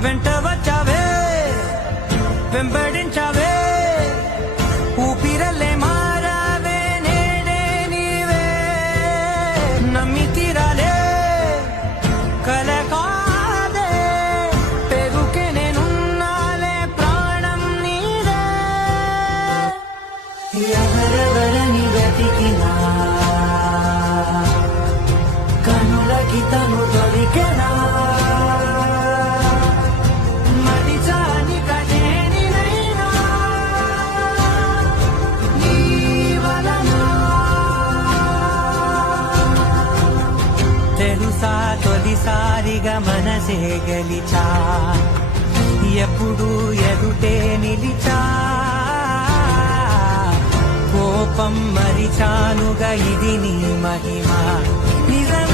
వెంట వచ్చావే వెంబడించావే ఊపిరల్లే మారావే నేడే నీవే నమ్మి తీరాలే కల కాదే పెరుకే నేనున్నాలే ప్రాణం నీదే ఎవరెవరని వెతికినా కనులకి తను దొరికెనా మరిచాని కజేనినైనా నీ వలన తెలుసా తొలిసారిగా మనసే గెలిచా ఎప్పుడు ఎదుటే నిలిచా కోపం మరిచానుగా ఇది నీ మహిమ నిజం